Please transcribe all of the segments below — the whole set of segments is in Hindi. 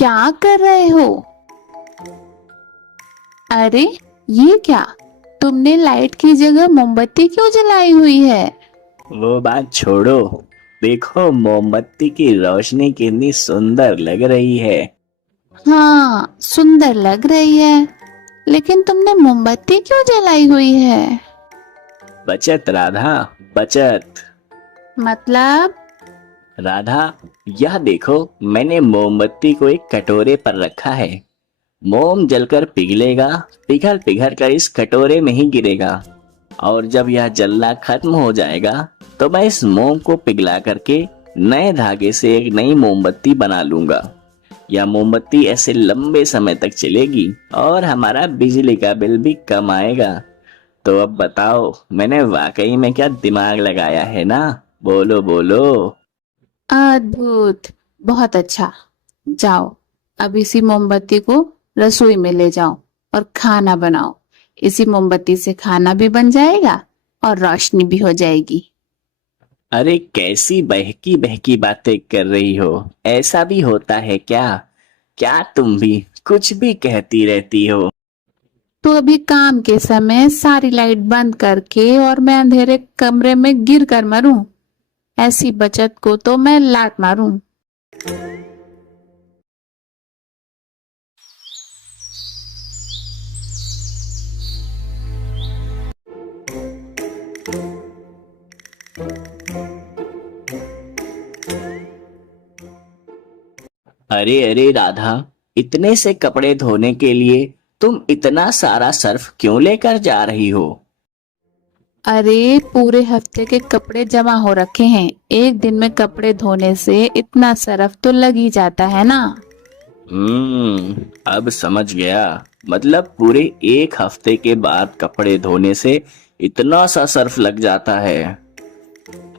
क्या कर रहे हो? अरे ये क्या, तुमने लाइट की जगह मोमबत्ती क्यों जलाई हुई है? वो बात छोड़ो। देखो मोमबत्ती की रोशनी कितनी सुंदर लग रही है। हाँ सुंदर लग रही है, लेकिन तुमने मोमबत्ती क्यों जलाई हुई है? बचत राधा, बचत। मतलब? राधा, यह देखो, मैंने मोमबत्ती को एक कटोरे पर रखा है। मोम जलकर पिघलेगा, पिघल पिघल कर इस कटोरे में ही गिरेगा। और जब यह जलना खत्म हो जाएगा तो मैं इस मोम को पिघला करके नए धागे से एक नई मोमबत्ती बना लूंगा। यह मोमबत्ती ऐसे लंबे समय तक चलेगी और हमारा बिजली का बिल भी कम आएगा। तो अब बताओ, मैंने वाकई में क्या दिमाग लगाया है ना? बोलो बोलो। अद्भुत, बहुत अच्छा। जाओ, अब इसी मोमबत्ती को रसोई में ले जाओ और खाना बनाओ। इसी मोमबत्ती से खाना भी बन जाएगा और रोशनी भी हो जाएगी। अरे कैसी बहकी बहकी बातें कर रही हो? ऐसा भी होता है क्या? क्या तुम भी कुछ भी कहती रहती हो? तो अभी काम के समय सारी लाइट बंद करके और मैं अंधेरे कमरे में गिर कर मरूं? ऐसी बचत को तो मैं लात मारूं। अरे अरे राधा, इतने से कपड़े धोने के लिए तुम इतना सारा सर्फ क्यों लेकर जा रही हो? अरे पूरे हफ्ते के कपड़े जमा हो रखे हैं, एक दिन में कपड़े धोने से इतना सरफ तो लग ही जाता है ना। अब समझ गया। मतलब पूरे एक हफ्ते के बाद कपड़े धोने से इतना सा सर्फ लग जाता है।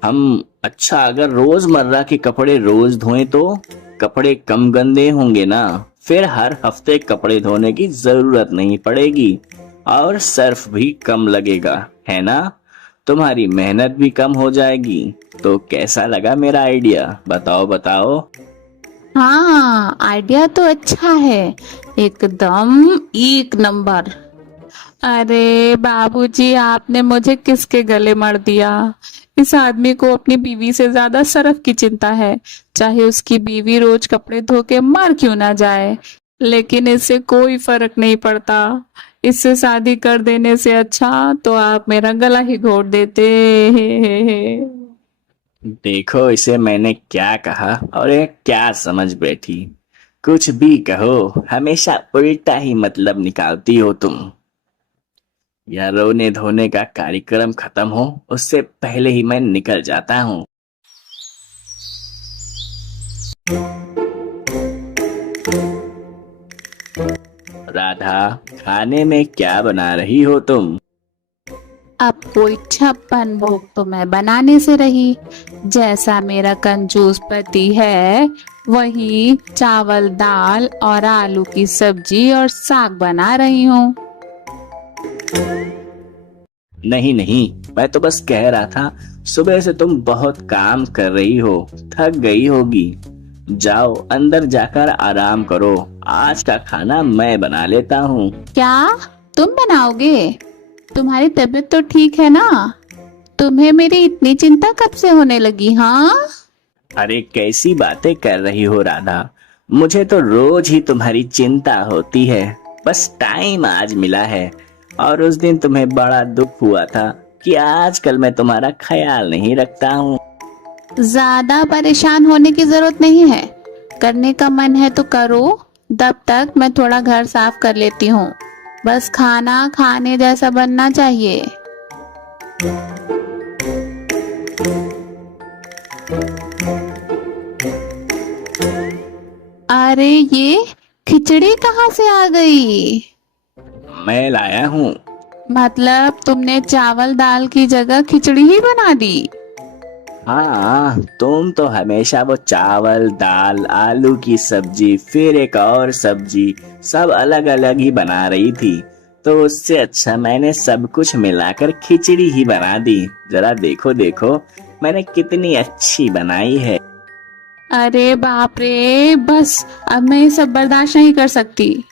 अच्छा, अगर रोजमर्रा के कपड़े रोज धोएं तो कपड़े कम गंदे होंगे ना। फिर हर हफ्ते कपड़े धोने की जरूरत नहीं पड़ेगी और सर्फ भी कम लगेगा, है ना? तुम्हारी मेहनत भी कम हो जाएगी। तो कैसा लगा मेरा आइडिया? बताओ बताओ। हाँ आइडिया तो अच्छा है, एकदम एक नंबर। अरे बाबूजी, आपने मुझे किसके गले मर दिया? इस आदमी को अपनी बीवी से ज्यादा सरफ की चिंता है, चाहे उसकी बीवी रोज कपड़े धो के मर क्यों ना जाए, लेकिन इससे कोई फर्क नहीं पड़ता। इससे शादी कर देने से अच्छा तो आप मेरा गला ही घोट देते। देखो इसे मैंने क्या कहा और ये क्या समझ बैठी। कुछ भी कहो, हमेशा उल्टा ही मतलब निकालती हो तुम। या रोने धोने का कार्यक्रम खत्म हो उससे पहले ही मैं निकल जाता हूँ। राधा, खाने में क्या बना रही हो तुम? अब कोई छप्पन भोग तो मैं बनाने से रही, जैसा मेरा कंजूस पति है वही चावल दाल और आलू की सब्जी और साग बना रही हूँ। नहीं नहीं, मैं तो बस कह रहा था, सुबह से तुम बहुत काम कर रही हो, थक गई होगी। जाओ अंदर जाकर आराम करो। आज का खाना मैं बना लेता हूँ। क्या तुम बनाओगे? तुम्हारी तबीयत तो ठीक है ना? तुम्हें मेरी इतनी चिंता कब से होने लगी? हाँ अरे कैसी बातें कर रही हो राधा? मुझे तो रोज ही तुम्हारी चिंता होती है। बस टाइम आज मिला है। और उस दिन तुम्हें बड़ा दुख हुआ था कि आजकल मैं तुम्हारा ख्याल नहीं रखता हूँ। ज्यादा परेशान होने की जरूरत नहीं है, करने का मन है तो करो। तब तक मैं थोड़ा घर साफ कर लेती हूँ। बस खाना खाने जैसा बनना चाहिए। अरे ये खिचड़ी कहाँ से आ गई? मैं लाया हूँ। मतलब तुमने चावल दाल की जगह खिचड़ी ही बना दी? हाँ, तुम तो हमेशा वो चावल दाल आलू की सब्जी फिर एक और सब्जी सब अलग अलग ही बना रही थी। तो उससे अच्छा मैंने सब कुछ मिलाकर खिचड़ी ही बना दी। जरा देखो देखो, मैंने कितनी अच्छी बनाई है। अरे बाप रे, बस अब मैं ये सब बर्दाश्त नहीं कर सकती।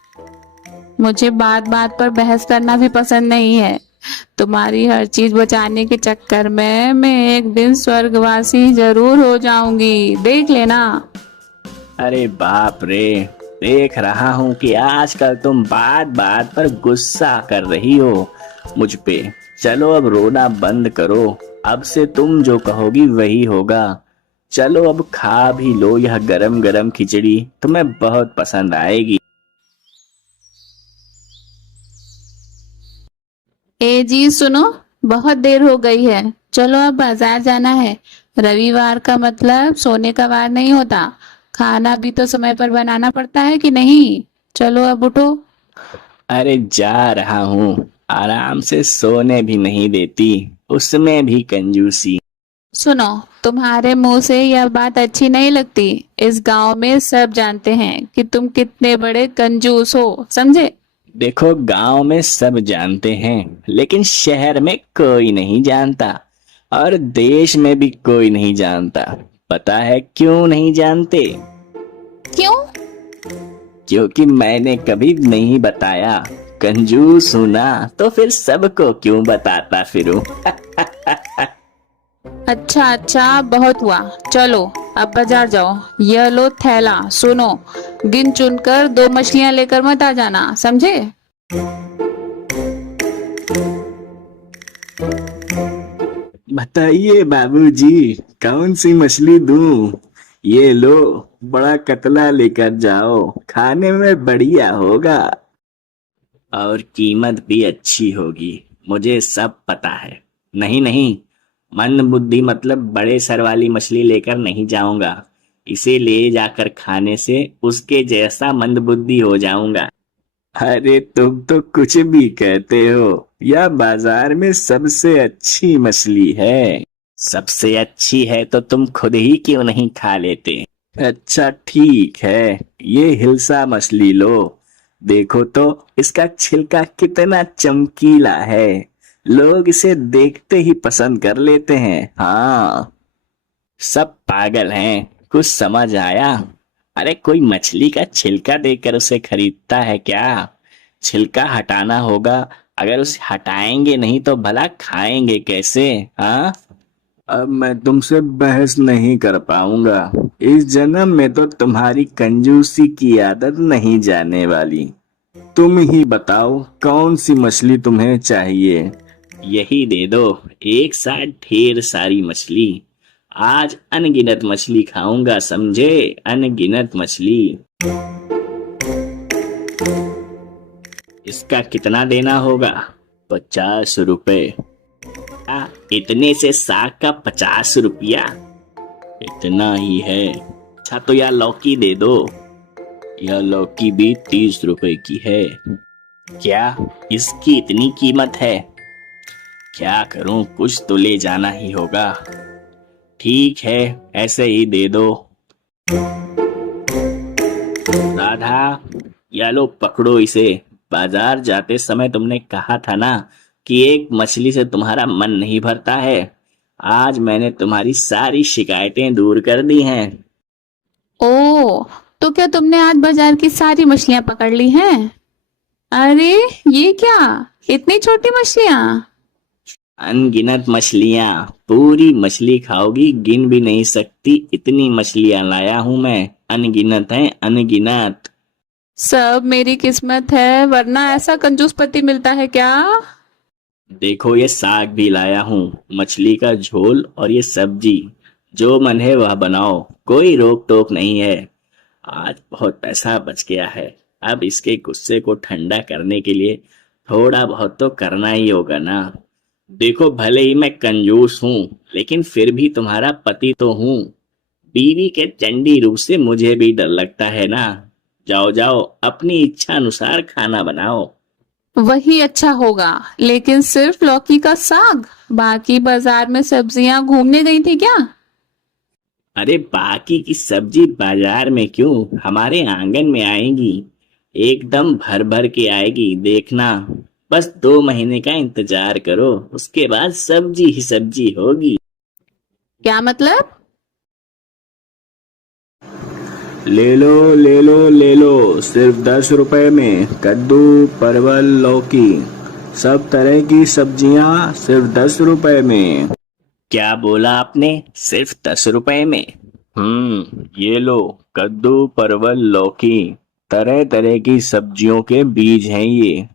मुझे बात बात पर बहस करना भी पसंद नहीं है। तुम्हारी हर चीज बचाने के चक्कर में मैं एक दिन स्वर्गवासी जरूर हो जाऊंगी, देख लेना। अरे बाप रे, देख रहा हूँ कि आजकल तुम बात बात पर गुस्सा कर रही हो मुझ पे। चलो अब रोना बंद करो, अब से तुम जो कहोगी वही होगा। चलो अब खा भी लो, यह गरम गरम खिचड़ी तुम्हें बहुत पसंद आएगी। ए जी सुनो, बहुत देर हो गई है, चलो अब बाजार जाना है। रविवार का मतलब सोने का वार नहीं होता। खाना भी तो समय पर बनाना पड़ता है कि नहीं। चलो अब उठो। अरे जा रहा हूँ, आराम से सोने भी नहीं देती, उसमें भी कंजूसी। सुनो, तुम्हारे मुंह से यह बात अच्छी नहीं लगती। इस गांव में सब जानते हैं कि तुम कितने बड़े कंजूस हो, समझे। देखो गांव में सब जानते हैं, लेकिन शहर में कोई नहीं जानता, और देश में भी कोई नहीं जानता। पता है क्यों नहीं जानते? क्यों? क्योंकि मैंने कभी नहीं बताया। कंजूस हूं ना, तो फिर सबको क्यों बताता फिरूं। अच्छा अच्छा, बहुत हुआ। चलो अब बाजार जाओ। यह लो थैला। सुनो, गिन चुन कर 2 मछलियां लेकर मत आ जाना, समझे। बताइए बाबूजी, कौन सी मछली दूं? ये लो, बड़ा कतला लेकर जाओ, खाने में बढ़िया होगा और कीमत भी अच्छी होगी। मुझे सब पता है। नहीं नहीं, मंद बुद्धि मतलब बड़े सर वाली मछली लेकर नहीं जाऊंगा। इसे ले जाकर खाने से उसके जैसा मंद बुद्धि हो जाऊंगा। अरे तुम तो कुछ भी कहते हो। यह बाजार में सबसे अच्छी मछली है। सबसे अच्छी है तो तुम खुद ही क्यों नहीं खा लेते? अच्छा ठीक है, ये हिल्सा मछली लो। देखो तो इसका छिलका कितना चमकीला है। लोग इसे देखते ही पसंद कर लेते हैं। हाँ, सब पागल हैं, कुछ समझ आया? अरे कोई मछली का छिलका देखकर उसे खरीदता है क्या? छिलका हटाना होगा। अगर उसे हटाएंगे नहीं तो भला खाएंगे कैसे? हाँ, अब मैं तुमसे बहस नहीं कर पाऊंगा। इस जन्म में तो तुम्हारी कंजूसी की आदत नहीं जाने वाली। तुम ही बताओ कौन सी मछली तुम्हें चाहिए? यही दे दो, एक साथ ढेर सारी मछली। आज अनगिनत मछली खाऊंगा, समझे? अनगिनत मछली। इसका कितना देना होगा? 50 रुपए। इतने से साग का 50 रुपया? इतना ही है। अच्छा तो यह लौकी दे दो। यह लौकी भी 30 रुपए की है। क्या इसकी इतनी कीमत है? क्या करूं, कुछ तो ले जाना ही होगा। ठीक है, ऐसे ही दे दो। राधा, या लो पकड़ो इसे। बाजार जाते समय तुमने कहा था ना कि एक मछली से तुम्हारा मन नहीं भरता है। आज मैंने तुम्हारी सारी शिकायतें दूर कर दी हैं। ओ, तो क्या तुमने आज बाजार की सारी मछलियां पकड़ ली हैं? अरे, ये क्या, इतनी छोटी मछलियां। अनगिनत मछलियां। पूरी मछली खाओगी, गिन भी नहीं सकती, इतनी मछलियां लाया हूं मैं। अनगिनत है, अनगिनत। सब मेरी किस्मत है, वरना ऐसा कंजूस पति मिलता है क्या। देखो ये साग भी लाया हूँ, मछली का झोल और ये सब्जी। जो मन है वह बनाओ, कोई रोक टोक नहीं है। आज बहुत पैसा बच गया है। अब इसके गुस्से को ठंडा करने के लिए थोड़ा बहुत तो करना ही होगा ना। देखो भले ही मैं कंजूस हूँ, लेकिन फिर भी तुम्हारा पति तो हूँ। बीवी के चंडी रूप से मुझे भी डर लगता है ना। जाओ जाओ, अपनी इच्छा अनुसार खाना बनाओ। वही अच्छा होगा, लेकिन सिर्फ लौकी का साग। बाकी बाजार में सब्जियां घूमने गई थी क्या। अरे बाकी की सब्जी बाजार में क्यों, हमारे आंगन में आएगी। एकदम भर भर के आएगी, देखना। बस 2 महीने का इंतजार करो, उसके बाद सब्जी ही सब्जी होगी। क्या मतलब। ले लो ले लो ले लो, सिर्फ 10 रुपए में कद्दू, परवल, लौकी, सब तरह की सब्जियां सिर्फ 10 रुपए में। क्या बोला आपने? सिर्फ 10 रुपए में? ये लो, कद्दू, परवल, लौकी, तरह तरह की सब्जियों के बीज हैं ये।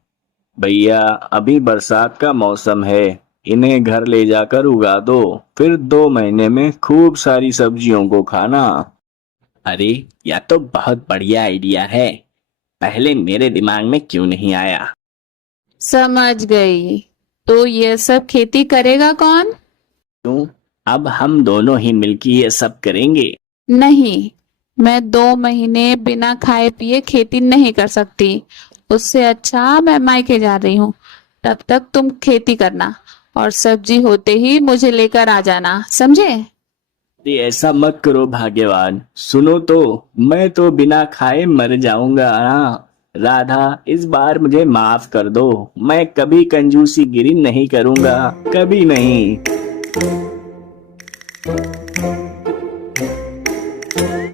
भैया, अभी बरसात का मौसम है, इन्हें घर ले जाकर उगा दो, फिर 2 महीने में खूब सारी सब्जियों को खाना। अरे, यह तो बहुत बढ़िया आइडिया है, पहले मेरे दिमाग में क्यों नहीं आया? समझ गई। तो ये सब खेती करेगा कौन? क्यों? अब हम दोनों ही मिलकर ये सब करेंगे। नहीं, मैं 2 महीने बिना खाए पिए खेती नहीं कर सकती। उससे अच्छा मैं मायके जा रही हूँ। तब तक तुम खेती करना और सब्जी होते ही मुझे लेकर आ जाना, समझे? ये ऐसा मत करो भाग्यवान, सुनो तो, मैं तो बिना खाए मर जाऊंगा ना। राधा, इस बार मुझे माफ कर दो, मैं कभी कंजूसी गिरी नहीं करूंगा, कभी नहीं।